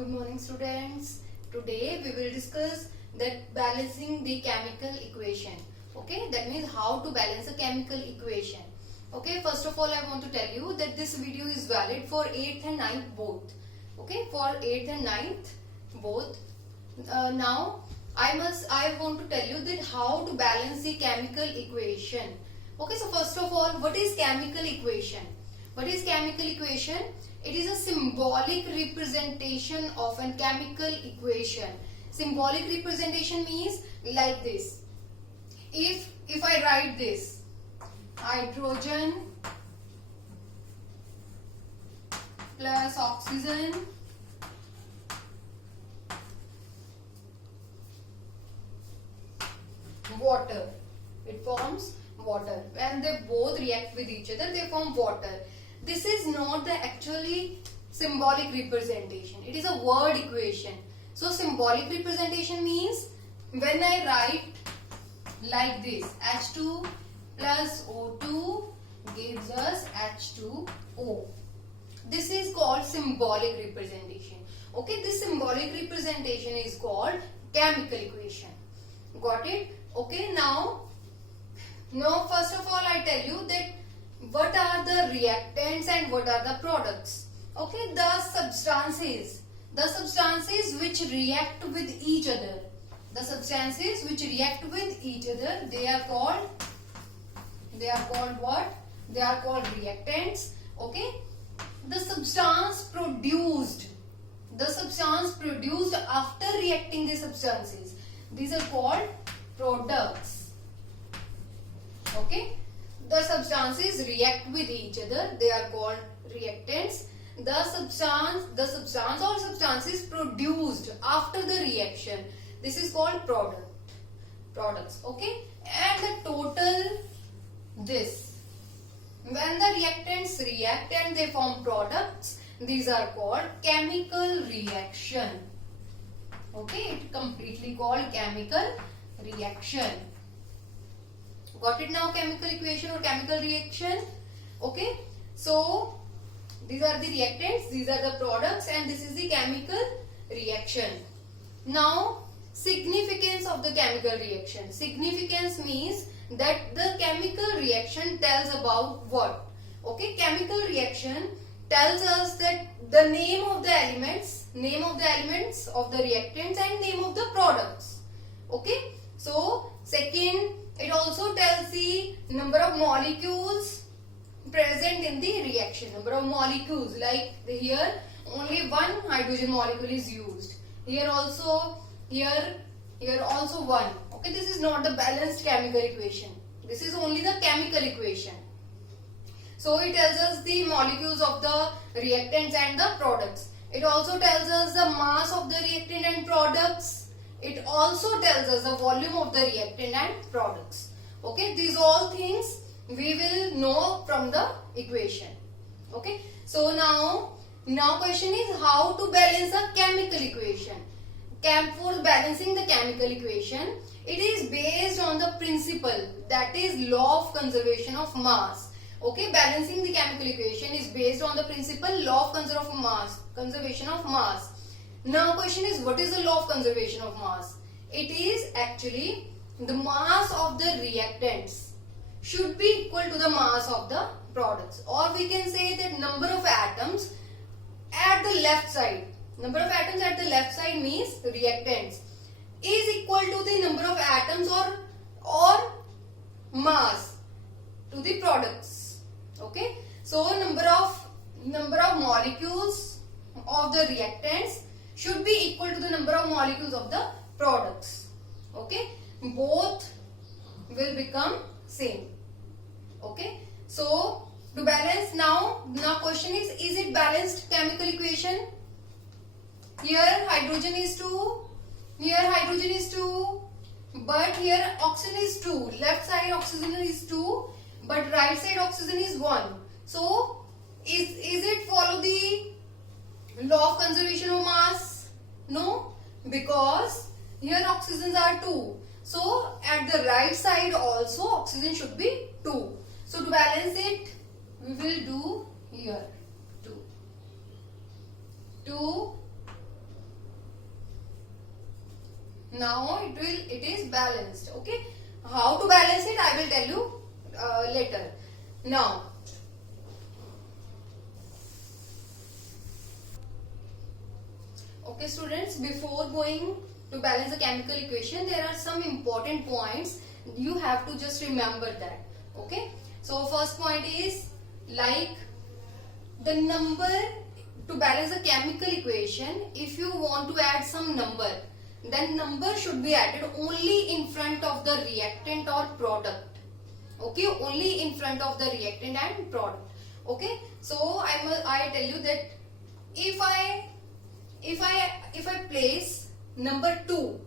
Good morning, students. Today we will discuss that balancing the chemical equation. Okay, that means how to balance a chemical equation. Okay, first of all I want to tell you that this video is valid for 8th and 9th both. Okay, for 8th and 9th both. Now I want to tell you that how to balance the chemical equation. Okay, so first of all, what is chemical equation? What is chemical equation? It is a symbolic representation of a chemical equation. Symbolic representation means like this. If I write this, hydrogen plus oxygen water, it forms water. When they both react with each other, they form water. This is not the actually symbolic representation. It is a word equation. So symbolic representation means when I write like this, H2 plus O2 gives us H2O. This is called symbolic representation. Okay, this symbolic representation is called chemical equation. Got it? Okay, now first of all I tell you that what are the reactants and what are the products. Okay, the substances which react with each other. The substances which react with each other, they are called what? They are called reactants. Okay, the substance produced after reacting the substances, these are called products. Okay, the substances react with each other, they are called reactants. The substance or substances produced after the reaction, this is called products. Okay, and the total this, when the reactants react and they form products, these are called chemical reaction. Okay, it completely called chemical reaction. Got it now? Chemical equation or chemical reaction. Okay, so these are the reactants, these are the products, and this is the chemical reaction. Now significance of the chemical reaction. Significance means that the chemical reaction tells about what? Okay, chemical reaction tells us that the name of the elements of the reactants and name of the products. Okay, so second, it also tells the number of molecules present in the reaction. Number of molecules, like here only one hydrogen molecule is used. Here also one. Okay, this is not the balanced chemical equation. This is only the chemical equation. So it tells us the molecules of the reactants and the products. It also tells us the mass of the reactant and products. It also tells us the volume of the reactant and products. Okay, these all things we will know from the equation. Okay, so now question is how to balance a chemical equation. For balancing the chemical equation, it is based on the principle, that is law of conservation of mass. Okay, balancing the chemical equation is based on the principle law of conservation of mass. Now question is, what is the law of conservation of mass? It is actually the mass of the reactants should be equal to the mass of the products, or we can say that number of atoms at the left side. Number of atoms at the left side means reactants is equal to the number of atoms or mass to the products. Okay, so number of molecules of the reactants should be equal to the number of molecules of the products. Okay, both will become same. Okay, so to balance, now question is it balanced chemical equation? Here hydrogen is 2, but here oxygen is 2. Left side oxygen is 2, but right side oxygen is 1. So is it follow the law of conservation of mass? No, because here oxygens are 2. So at the right side also oxygen should be 2. So to balance it, we will do here 2. 2 Now it is balanced. Okay, how to balance it I will tell you later. Now okay students, before going to balance the chemical equation, there are some important points you have to just remember that. Okay, so first point is like the number. To balance the chemical equation, if you want to add some number, then number should be added only in front of the reactant or product. Okay, only in front of the reactant and product. Okay, so I tell you that if I place number 2,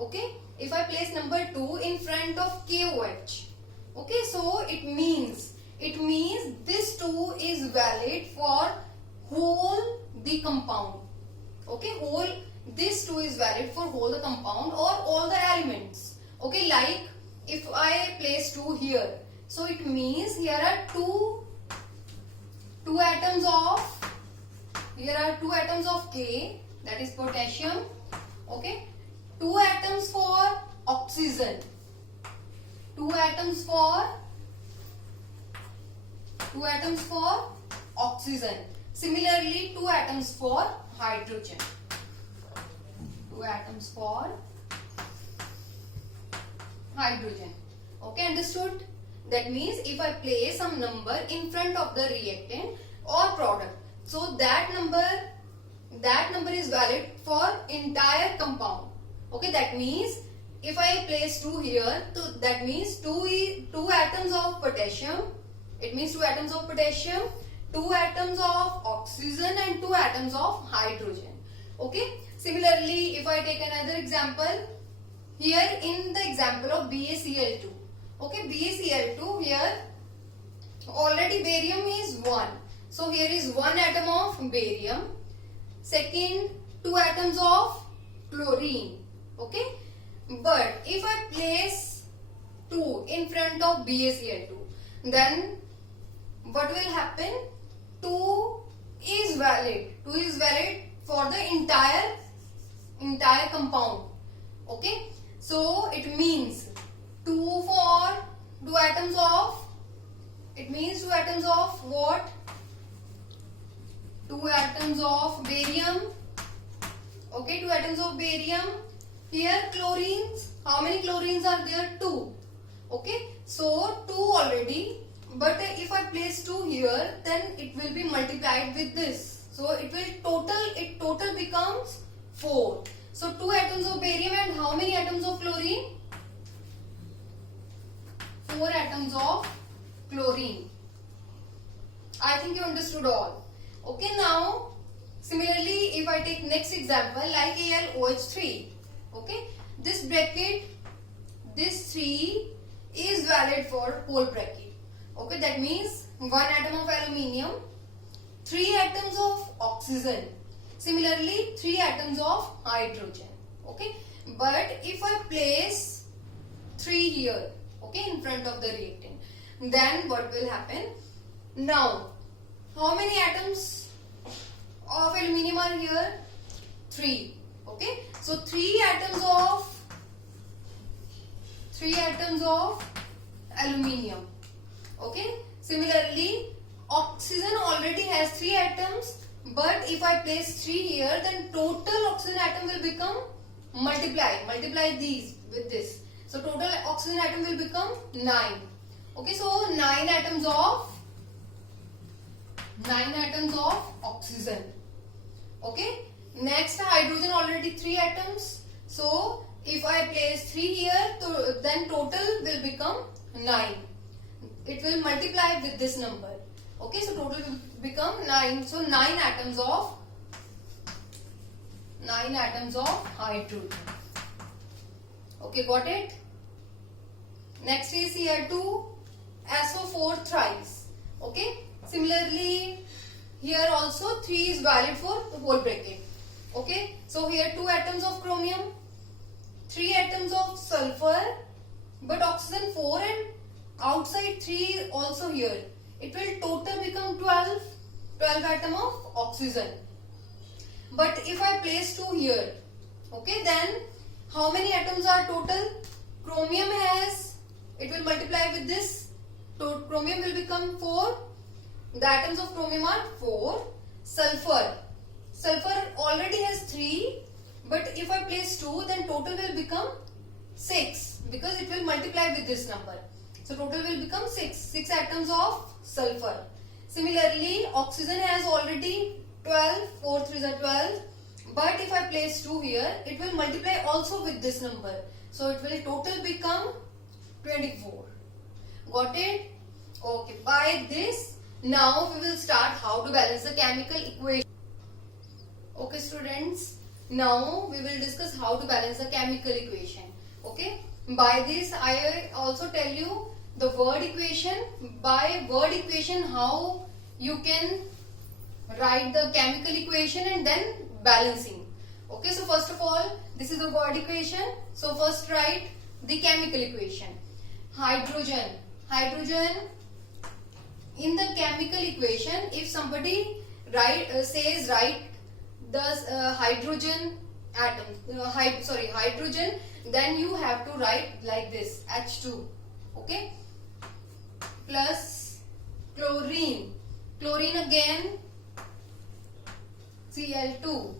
okay, if I place number 2 in front of KOH, okay, so it means this 2 is valid for whole the compound. Okay, whole this 2 is valid for whole the compound or all the elements. Okay, like if I place 2 here, so it means here are two atoms of K, that is potassium. Okay, 2 atoms for oxygen, 2 atoms for oxygen. Similarly, 2 atoms for hydrogen. 2 atoms for hydrogen. Okay, understood? That means if I place some number in front of the reactant or product, so that number is valid for entire compound. Okay, that means if I place 2 here, that means 2 atoms of potassium. It means 2 atoms of potassium, 2 atoms of oxygen and 2 atoms of hydrogen. Okay. Similarly, if I take another example, here in the example of BaCl2. Okay, BaCl2, here already barium is 1. So here is 1 atom of barium. Second, 2 atoms of chlorine. Okay. But if I place 2 in front of BaCl2, then what will happen? 2 is valid. 2 is valid for the entire compound. Okay. So it means 2 atoms of, it means 2 atoms of what? 2 atoms of barium. Okay, 2 atoms of barium. Here chlorines, how many chlorines are there? 2. Okay, so 2 already. But if I place 2 here, then it will be multiplied with this. So it total becomes 4. So 2 atoms of barium and how many atoms of chlorine? 4 atoms of chlorine. I think you understood all. Okay, now similarly if I take next example like AlOH3. Okay, this bracket, this 3 is valid for whole bracket. Okay, that means 1 atom of aluminium, 3 atoms of oxygen, similarly 3 atoms of hydrogen. Okay, but if I place 3 here, okay, in front of the reactant, then what will happen? Now, how many atoms of aluminium are here? 3. Okay, so 3 atoms of aluminium. Okay, similarly oxygen already has 3 atoms, but if I place 3 here, then total oxygen atom will become multiply these with this, so total oxygen atom will become 9. Okay, so 9 atoms of oxygen. Okay, next hydrogen already 3 atoms, so if I place 3 here, then total will become 9. It will multiply with this number. Okay, so total will become 9. So 9 atoms of hydrogen. Okay, got it? Next is here 2 SO4 thrice. Okay, similarly here also 3 is valid for the whole bracket. Okay, so here 2 atoms of chromium, 3 atoms of sulfur, but oxygen 4 and outside 3 also here. It will total become 12 atom of oxygen. But if I place 2 here, okay, then how many atoms are total? Chromium has, it will multiply with this. So chromium will become 4. The atoms of chromium are 4. Sulfur. Sulfur already has 3. But if I place 2, then total will become 6. Because it will multiply with this number. So total will become 6. 6 atoms of sulfur. Similarly, oxygen has already 12. 4 3s are 12. But if I place 2 here, it will multiply also with this number. So it will total become 24. Got it? Okay. By this, now we will start how to balance the chemical equation. Okay students, now we will discuss how to balance the chemical equation. Okay. By this, I also tell you the word equation. By word equation, how you can write the chemical equation and then balancing. Okay, so first of all, this is the word equation. So first write the chemical equation. Hydrogen. Hydrogen, in the chemical equation, if somebody says write the hydrogen atom, hydrogen, then you have to write like this, H2. Okay, plus chlorine. Chlorine again, Cl2.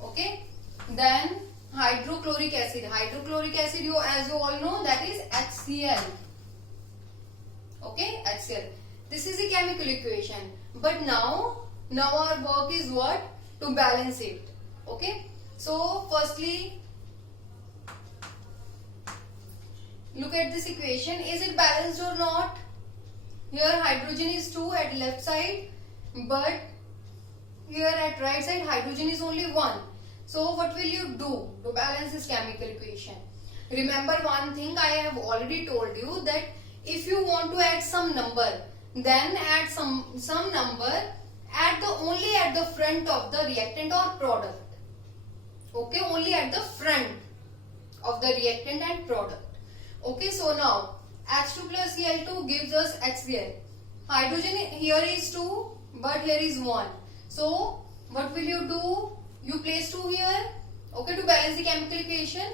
Okay, then hydrochloric acid. Hydrochloric acid, as you all know, that is HCl. Okay, HCl. This is the chemical equation. But now our work is what? To balance it. Okay, so firstly, look at this equation. Is it balanced or not? Here hydrogen is 2 at left side, but here at right side hydrogen is only 1. So what will you do to balance this chemical equation? Remember one thing I have already told you, that if you want to add some number, then add some number only at the front of the reactant or product. Okay, only at the front of the reactant and product. Okay, so now H2 plus Cl2 gives us HCl. Hydrogen here is 2, but here is 1. So what will you do? You place 2 here, okay, to balance the chemical equation.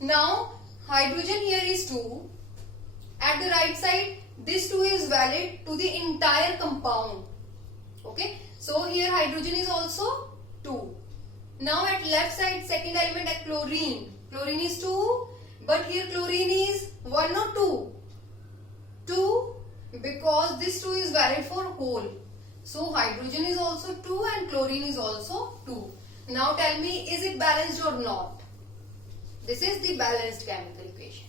Now hydrogen here is 2. At the right side, this 2 is valid to the entire compound. Okay, so here hydrogen is also 2. Now at left side, second element at chlorine. Chlorine is 2, but here chlorine is 1 or 2? 2, because this 2 is valid for whole. So hydrogen is also 2 and chlorine is also 2. Now tell me, is it balanced or not? This is the balanced chemical equation.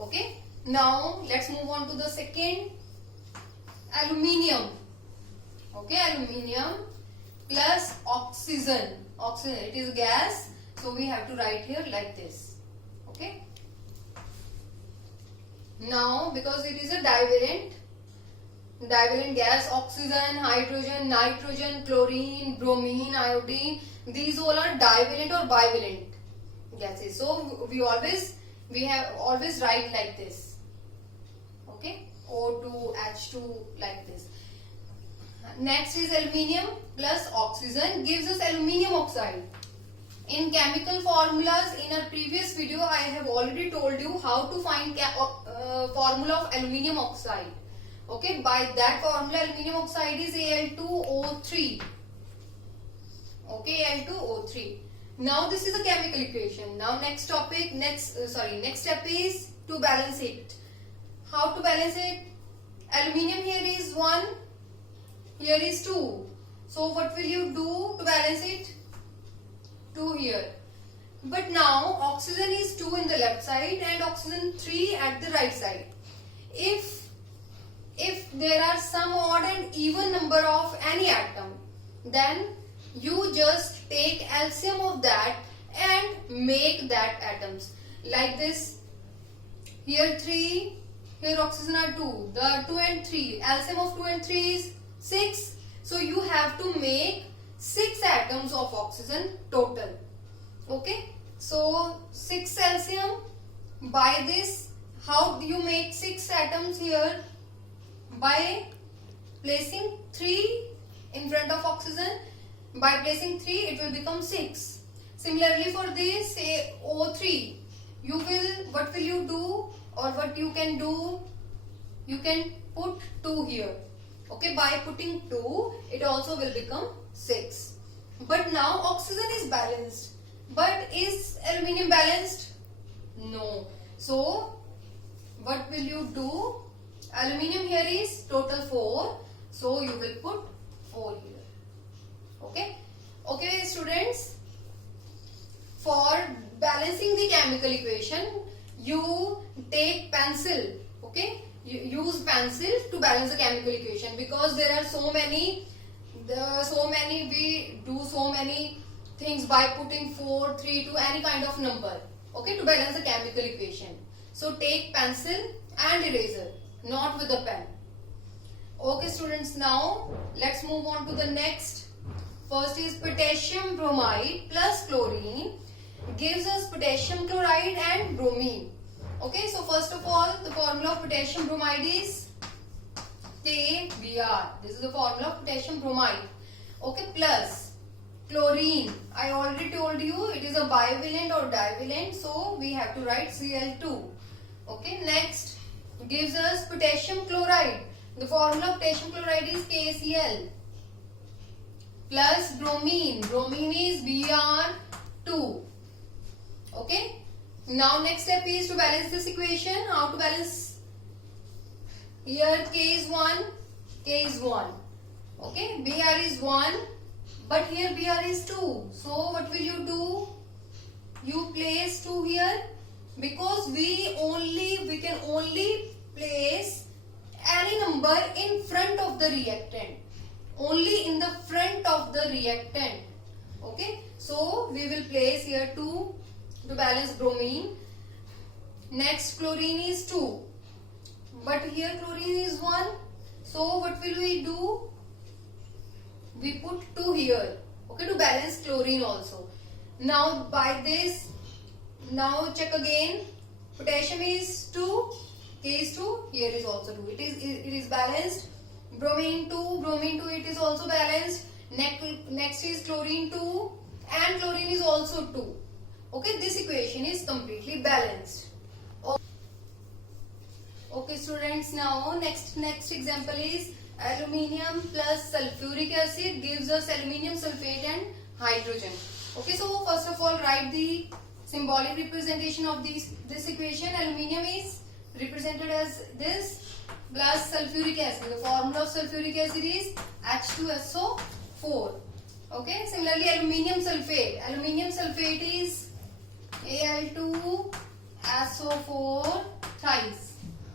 Okay. Now let's move on to the second. Aluminium. Okay, aluminium plus oxygen. Oxygen, it is gas. So we have to write here like this. Okay. Now because it is a divalent gas, oxygen, hydrogen, nitrogen, chlorine, bromine, iodine, these all are divalent or bivalent gases. So we have always write like this. Okay, O2, H2, like this. Next is aluminium plus oxygen gives us aluminium oxide. In chemical formulas, in a previous video, I have already told you how to find formula of aluminium oxide. Okay, by that formula, aluminium oxide is Al2O3. Okay, Al2O3. Now this is a chemical equation. Now next step is to balance it. How to balance it? Aluminium here is 1, here is 2. So what will you do to balance it? 2 here. But now oxygen is 2 in the left side and oxygen 3 at the right side. If there are some odd and even number of any atom, then you just take LCM of that and make that atoms. Like this, here 3, here oxygen are 2, the 2 and 3, LCM of 2 and 3 is 6. So you have to make 6 atoms of oxygen total. Okay, so 6 LCM. By this, how do you make 6 atoms here? By placing 3 in front of oxygen. By placing 3, it will become 6. Similarly for this, say O3. what will you do, or what you can do, you can put 2 here. Okay, by putting 2 it also will become 6. But now oxygen is balanced, but is aluminium balanced? No. So what will you do? Aluminium here is total 4, so you will put 4 here. Okay students, for balancing the chemical equation you take pencil. Okay, you use pencil to balance the chemical equation, because there are so many we do so many things by putting 4, 3 to any kind of number, okay, to balance the chemical equation. So take pencil and eraser, not with a pen. Okay students, now let's move on to the next. First is potassium bromide plus chlorine gives us potassium chloride and bromine. Okay, so first of all, the formula of potassium bromide is KBr. This is the formula of potassium bromide. Okay, plus chlorine. I already told you it is a bivalent or divalent, so we have to write Cl2. Okay, next gives us potassium chloride. The formula of potassium chloride is KCl. Plus bromine. Bromine is Br2. Okay. Now next step is to balance this equation. How to balance? Here K is 1. K is 1. Okay. Br is 1. But here Br is 2. So what will you do? You place 2 here. Because we can only place any number in front of the reactant. Only in the front of the reactant. Okay. So we will place here 2 to balance bromine. Next chlorine is 2. But here chlorine is 1. So what will we do? We put 2 here. Okay, to balance chlorine also. Now by this, now check again. Potassium is 2. K is 2. Here is also 2. It is balanced. Bromine 2. Bromine 2, it is also balanced. Next is chlorine 2. And chlorine is also 2. Okay, this equation is completely balanced. Okay students, now next example is aluminium plus sulfuric acid gives us aluminium sulfate and hydrogen. Okay, so first of all write the symbolic representation of this equation. Aluminium is represented as this plus sulfuric acid. The formula of sulfuric acid is H2SO4. Okay, similarly aluminium sulfate. Aluminium sulfate is Al2SO4 thrice.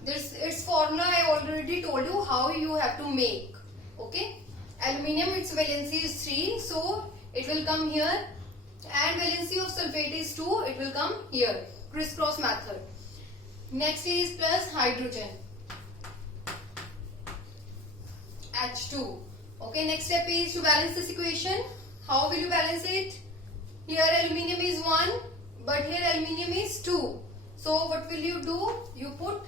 Its formula I already told you how you have to make. Okay, aluminium, its valency is 3, so it will come here, and valency of sulfate is 2, it will come here. Crisscross method. Next is plus hydrogen, H2. Okay, next step is to balance this equation. How will you balance it? Here aluminium is 1, but here aluminium is 2. So what will you do? You put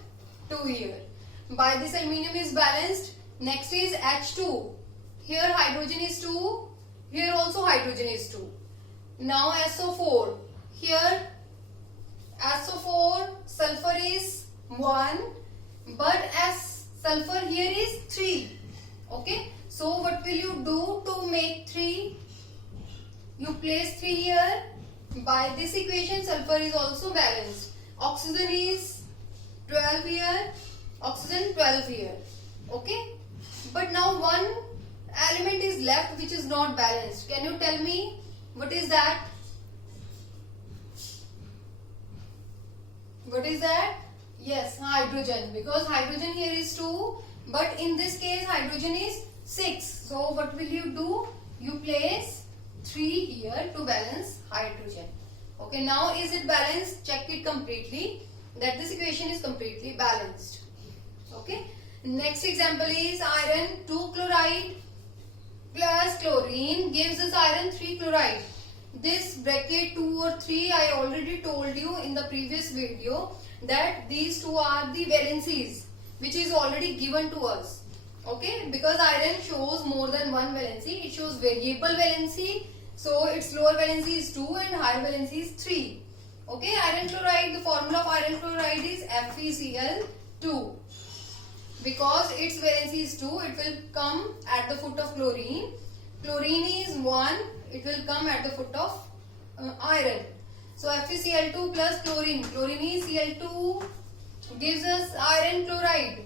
2 here. By this aluminium is balanced. Next is H2. Here hydrogen is 2. Here also hydrogen is 2. Now SO4. Here SO4 sulfur is 1, but as sulfur here is 3. Okay. So what will you do to make 3? You place 3 here. By this equation sulfur is also balanced. Oxygen is 12 here. Oxygen 12 here. Okay. But now one element is left which is not balanced. Can you tell me what is that? What is that? Yes, hydrogen. Because hydrogen here is 2. But in this case hydrogen is 6. So what will you do? You place 3 here to balance hydrogen. Okay, now is it balanced? Check it completely. That this equation is completely balanced. Okay. Next example is iron 2 chloride plus chlorine gives us iron 3 chloride. This bracket 2 or 3 I already told you in the previous video that these two are the valencies which is already given to us. Okay, because iron shows more than one valency. It shows variable valency. So its lower valency is 2 and higher valency is 3. Okay, iron chloride, the formula of iron chloride is FeCl2. Because its valency is 2, it will come at the foot of chlorine. Chlorine is 1, it will come at the foot of iron. So FeCl2 plus chlorine. Chlorine is Cl2 gives us iron chloride.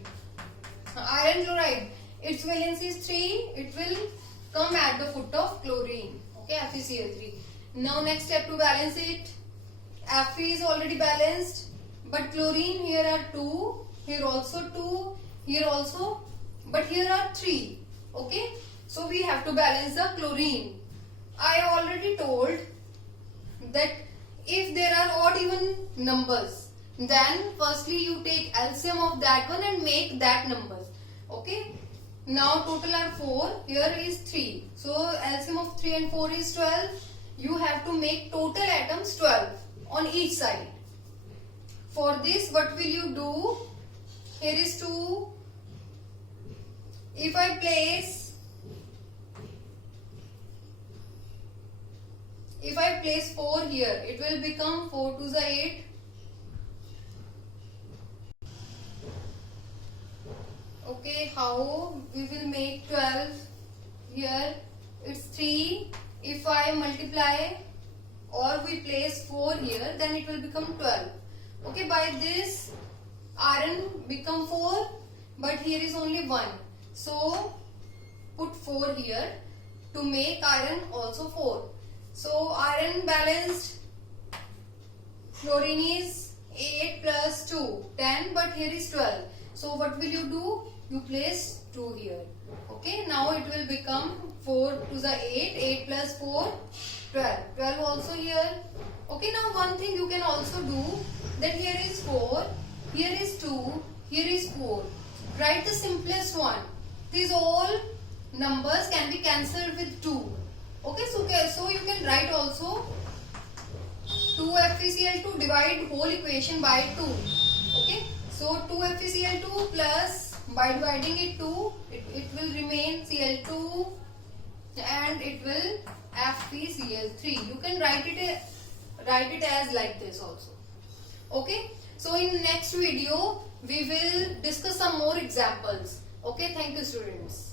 Iron chloride. Its valency is 3, it will come at the foot of chlorine. Okay, FeCl3. Now next step to balance it. Fe is already balanced, but chlorine here are 2, here also 2, here also, but here are 3. Okay, so we have to balance the chlorine. I already told that if there are odd even numbers, then firstly you take LCM of that one and make that numbers. Okay, now total are 4, here is 3. So LCM of 3 and 4 is 12. You have to make total atoms 12 on each side. For this, what will you do? Here is 2. If I place 4 here, it will become 4 to the 8. Okay, how we will make 12 here? It's 3. If I multiply or we place 4 here, then it will become 12. Okay, by this iron become 4, but here is only 1. So put 4 here to make iron also 4. So iron balanced, chlorine is 8 plus 2, 10, but here is 12. So what will you do? You place 2 here. Okay, now it will become 4 to the 8, 8 plus 4, 12. 12 also here. Okay, now one thing you can also do, that here is 4, here is 2, here is 4. Write the simplest one. These all numbers can be cancelled with 2. Okay, so you can write also 2 FeCl2, divide whole equation by 2. Okay, so 2 FeCl2 plus, by dividing it 2, it will remain Cl2 and it will FeCl3. You can write it as like this also. Okay, so in next video we will discuss some more examples. Okay, thank you students.